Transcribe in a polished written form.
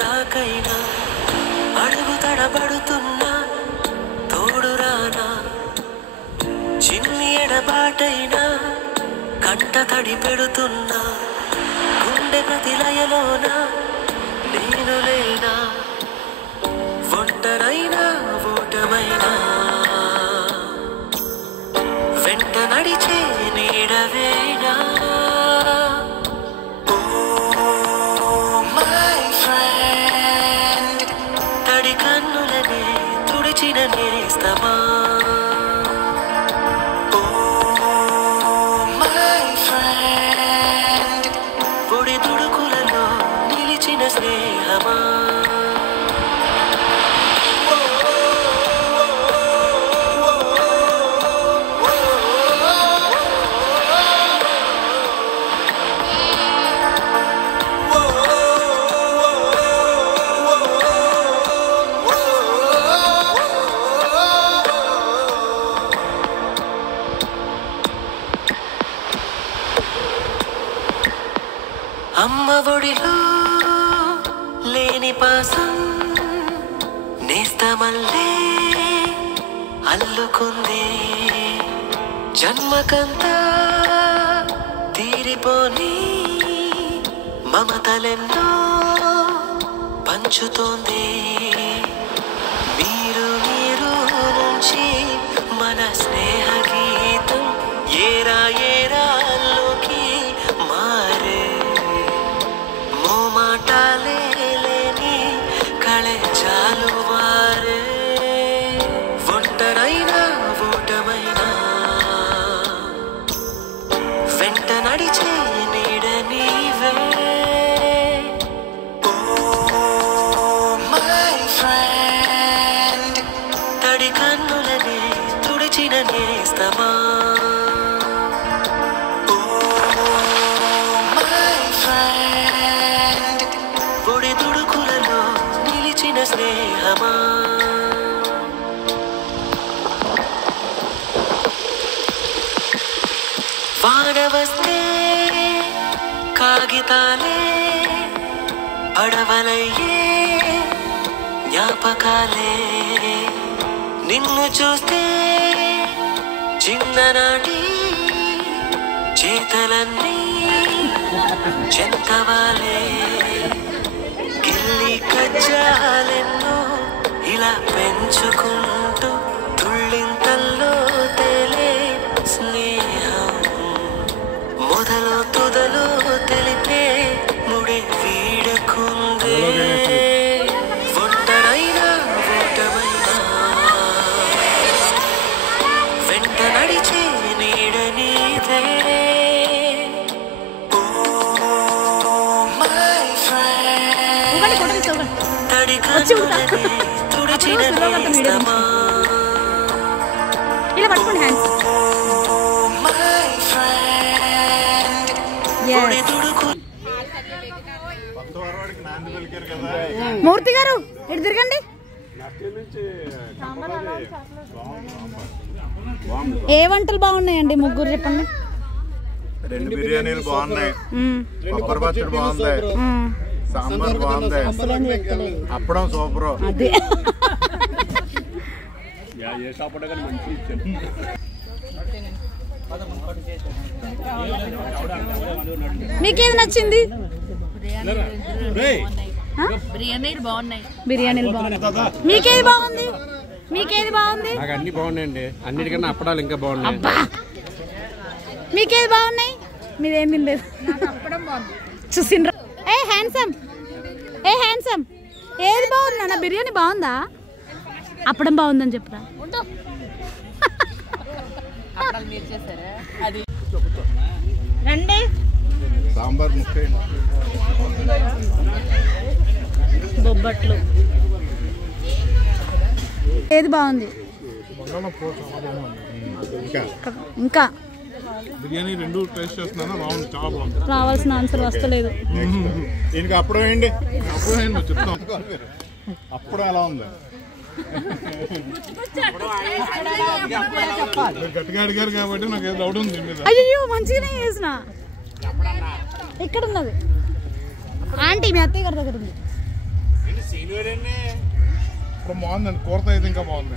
నాకైనా అడుగు తడబడుతున్నా తోడురానా చిన్ని ఎడబాటైనా కంట తడి పెడుతున్నా గుండె ప్రతి లయలోన నేను లేనా ఒంటరైనా ఓటమైనా వెంట నడిచే నీడవేనా తడి కన్నులనే తుడిచిన నేస్తమా పొడి తుడుకులలో నిలిచిన స్నేహమా అమ్మ ఒడిలో లేని పాసం నేస్తమల్లే అల్లుకుంది జన్మకంతా తీరిపోని మమతలెన్నో పంచుతోంది మీరు నుంచి మన స్నేహ గీతం ఏరా ఏరాల్లోకి మారే మోమాటాలే లేని కళే చాలు మారే ఒంటరైనా ఓటమైనా వెంట నడిచే నీడ నీవే తడి కన్నులనే తుడిచిన నేస్తమా పొడి తుడుకులలో నిలిచిన స్నేహమా వాన వస్తే కాగితాలే పడవలయ్యే జ్ఞాపకాలే నిన్ను చూస్తే చిన్ననాటి చేతలన్నీ చెంతవాలే గిల్లి కజ్జాలెన్నో ఇలా పెంచుకుంటూ తుళ్ళింతల్లో తేలే స్నేహం మొదలు తుదలు తెలిపే ముడి వీడకుందే ఒంటరైనా ఓటమైనా వెంట నడిచే నీడ నీదే తడి కన్నులనే తుడిచిన నేస్తమా ఇలా పట్టుకోండి హ్యాండ్స్ మూర్తి గారు ఇటు తిరగండి ఏ వంటలు బాగున్నాయండి ముగ్గురు చెప్పండి 2 బిర్యానీలు బాగున్నాయి కొబ్బరి పచ్చడి బాగుంది సాంబార్ బాగుంది అప్పడం సూపర్ అదే మీకేది నచ్చింది బిర్యానీలు బాగున్నాయి మీకేది బాగుంది మీకేది బాగుంది నాకు అన్ని బాగున్నాయండి అన్నిటికన్నా అప్పడాలు ఇంకా బాగున్నాయి మీకేది బాగున్నాయి మీదేం తినలేదు చూసిండ్రా ఏ హ్యాండ్సమ్ ఏది బాగుంది అన్న బిర్యానీ బాగుందా అప్పడం బాగుందని చెప్పురా రండి సాంబార్ ముక్క బొబ్బట్లు ఏది బాగుంది ఇంకా బిర్యానీ 2 టేస్ట్ చేస్తున్నాను బాగుంది చాలా బాగుంది రావాల్సిన ఆన్సర్ వస్తలేదు దీనికి అప్పుడు ఏంటి అప్పుడు చెప్తాం అప్పుడు ఎలా ఉంది గట్టిగా అడిగారు కాబట్టి నాకు డౌట్ ఉంది అయ్యో మంచిగానే చేసిన ఇక్కడ ఉన్నది ఆంటీ మీ అత్తయ్య గారి దగ్గర ఉంది ఇప్పుడు బాగుందండి, కూరతో అయితే ఇంకా బాగుంది.